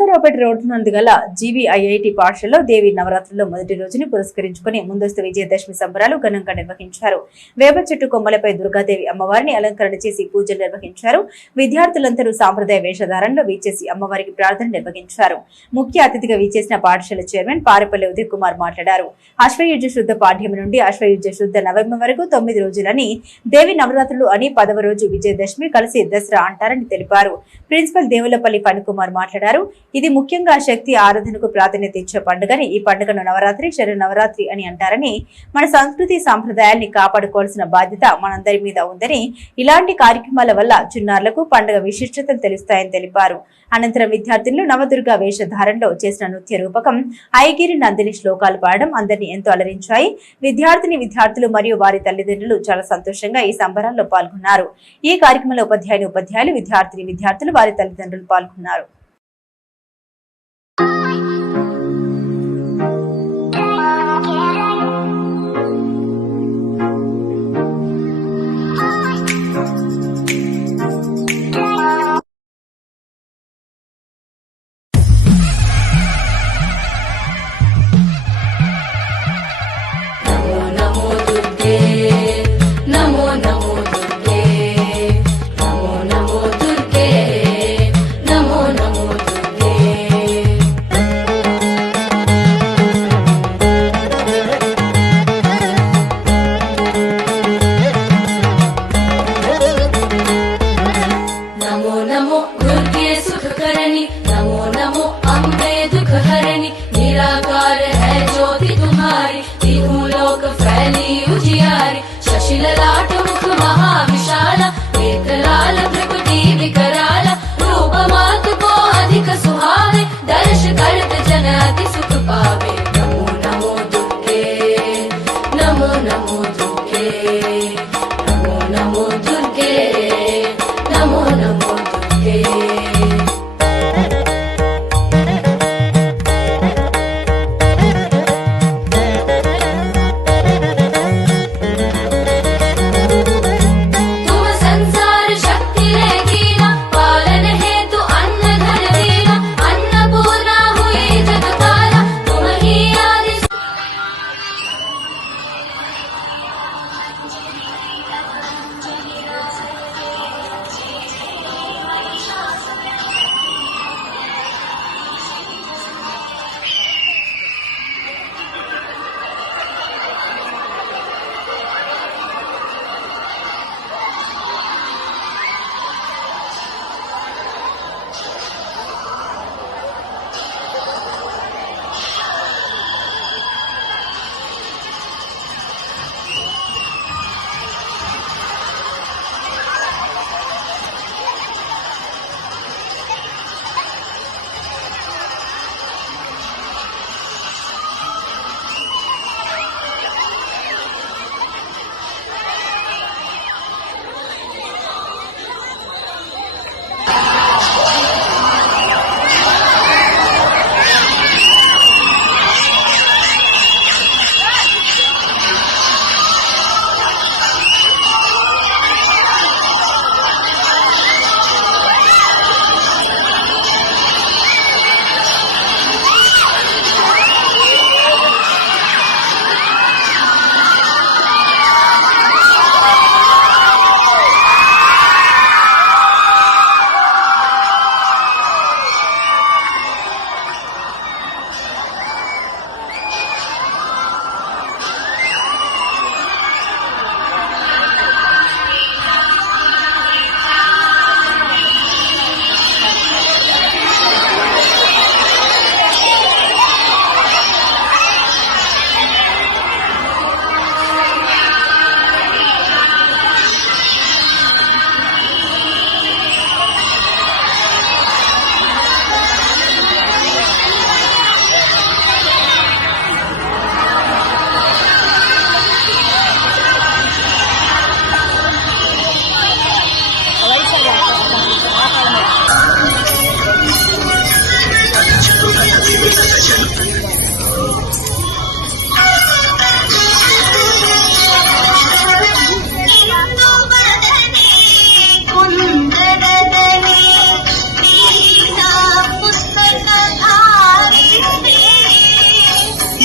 Narasaraopet road నందు గల జీవీఐఐటి పాఠశాలలో దేవి నవరాత్రుల్లో మొదటి రోజుని పురస్కరించుకుని ముందస్తు విజయదశమి సంబరాలు ఘనంగా నిర్వహించారు. వేప చెట్టు కొమ్మలపై దుర్గాదేవి అమ్మవారిని అలంకరణ చేసి పూజలు నిర్వహించారు. విద్యార్థులందరూ సాంప్రదాయ వేషధారణలో వీచేసి అమ్మవారికి ప్రార్థన నిర్వహించారు. ముఖ్య అతిథిగా వీచేసిన పాఠశాల చైర్మన్ పారెపల్లి ఉదయ్ కుమార్ మాట్లాడారు. అశ్వయుజ శుద్ధ పాఠ్యం నుండి అశ్వయుజ శుద్ధ నవమి వరకు 9 రోజులని దేవి నవరాత్రులు అని 10వ రోజు విజయదశమి కలిసి దసరా అంటారని తెలిపారు. ప్రిన్సిపల్ దేవులపల్లి ఫణికుమార్ మాట్లాడారు. ఇది ముఖ్యంగా శక్తి ఆరాధనకు ప్రాధాన్యత ఇచ్చే పండుగని ఈ పండుగను నవరాత్రి శరన్నవరాత్రి అని అంటారని, మన సంస్కృతి సాంప్రదాయాల్ని కాపాడుకోవాల్సిన బాధ్యత మనందరి మీద ఉందని, ఇలాంటి కార్యక్రమాల వల్ల చిన్నారులకు పండుగ విశిష్టతలు తెలుస్తాయని తెలిపారు. అనంతరం విద్యార్థులు నవదుర్గ వేషధారణలో చేసిన నృత్య రూపకం ఐగిరి నందిని శ్లోకాలు పాడడం అందరినీ ఎంతో అలరించాయి. విద్యార్థులు మరియు వారి తల్లిదండ్రులు చాలా సంతోషంగా ఈ సంబరాల్లో పాల్గొన్నారు. ఈ కార్యక్రమంలో ఉపాధ్యాయులు విద్యార్థులు వారి తల్లిదండ్రులు పాల్గొన్నారు. నమో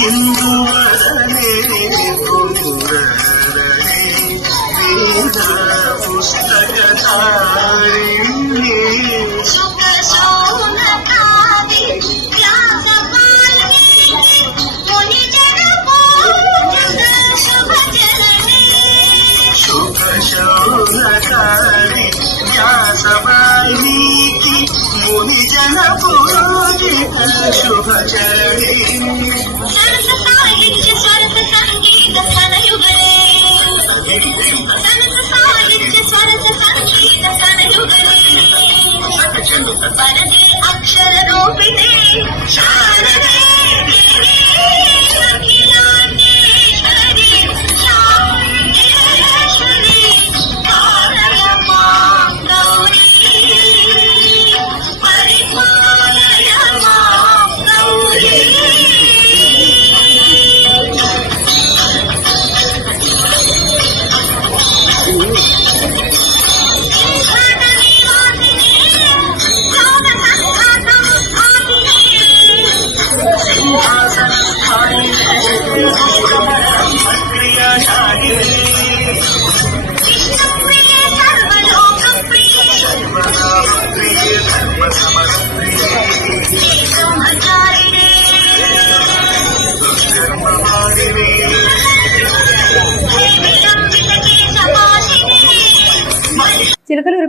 ఇందువలనే పొందురలనే వేద పుస్తకధారిణి శుభశౌనకారి వ్యాసవాల్మీకి మునిజన పూజిత శుభచరణి అక్షర రూపిణి శారదే చిలకలూరు